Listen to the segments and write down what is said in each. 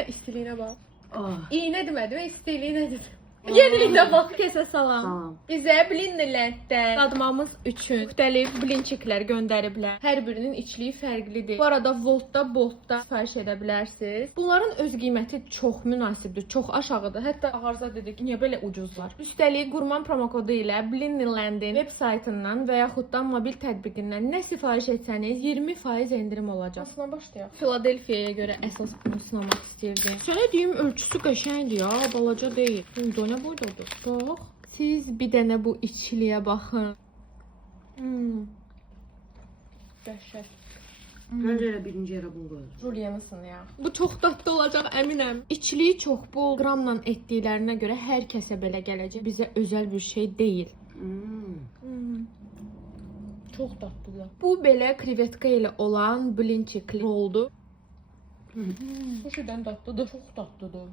Sən istiliyinə bax. Ah. İynə demədim, istiliyinə dedim. Yeniliyinə bax, kəsə salam. Salam. Bizə Blinderlanddən dadmamız üçün müxtəlif blinçiklər göndəriblər. Hər birinin içliyi fərqlidir. Bu arada Voltda, Boltda sifariş edə bilərsiniz. Bunların öz qiyməti çox münasibdir, çox aşağıdır. Hətta Ağarza dedik, niyə belə ucuzlar? Üstəlik qurman promokodu ilə Blinderlandin veb saytından və yaxud da mobil tətbiqindən nə sifariş etsəniz 20% endirim olacaq. Aslına başlayaq. Filadelfiyaya görə əsas bunu sınamaq istəyirdim. Sənə deyim, ölçüsü qəşəngdir ya, balaca deyil. Nə boydadır? Bax. Siz bir dənə bu içliyə baxın. Dəhşət. Məncə elə birinci yerə bunu qoyulur. Julianısın ya. Bu çox dadlı olacaq, əminəm. İçliyi çox bol qramla etdiklərinə görə hər kəsə belə gələcək. Bizə özəl bir şey deyil. Çox dadlıdır. Bu belə krevetka ilə olan blinçikli roldu. Bu şeydən dadlıdır, çox dadlıdır.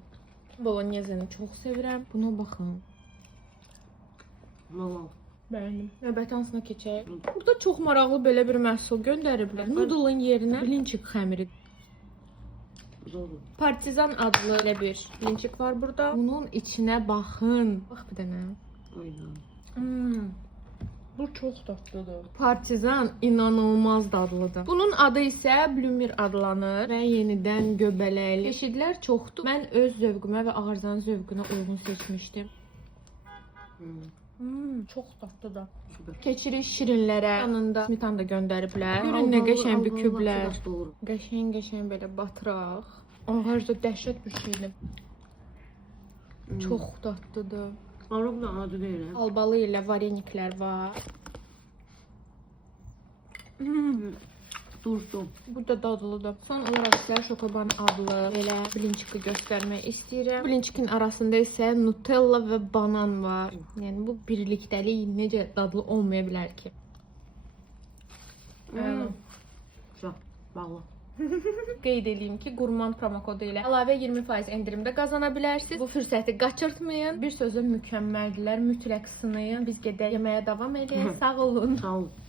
Bolognezini çox sevirəm. Buna baxın. Vallahi. Bəyəndim. Növbəti hansına keçək? Burada çox maraqlı belə bir məhsul göndəriblər. Noodle'ın yerinə blinçik xəmiri. Zordur. Partizan adlı elə bir blinçik var burada. Bunun içinə baxın. Bax bir dənə. Aynen. Bu çox dadlıdır. Partizan inanılmaz dadlıdır. Bunun adı isə Blümir adlanır və yenidən göbələkli. Çeşidlər çoxdur. Mən öz zövqümə və Ağarzanın zövqünə uyğun seçmişdim. Çox dadlıdır. Süper. Keçirik şirinlərə. Yanında smetan da göndəriblər. Görün nə qəşəng büküblər. Qəşəng belə batıraq. Ağarza dəhşət bir şeydir. Çox dadlıdır. Arabla adı deyil. Albalı ilə vareniklər var. Dursun. Bu da dadlıdır. Son olaraq sizə Şokoban adlı belə blinçiki göstərmək istəyirəm. Blinçikin arasında isə Nutella və banan var. Yəni bu birlikdəlik necə dadlı olmaya bilər ki? Güzel. Bağlı. Qeyd edeyim ki, qurman promokodu ilə əlavə 20% endirimdə qazana bilərsiniz. Bu fürsəti qaçırtmayın. Bir sözlə mükəmməldirlər. Mütləq sınayın. Biz gedək yeməyə davam edək. Sağ olun. Sağ olun.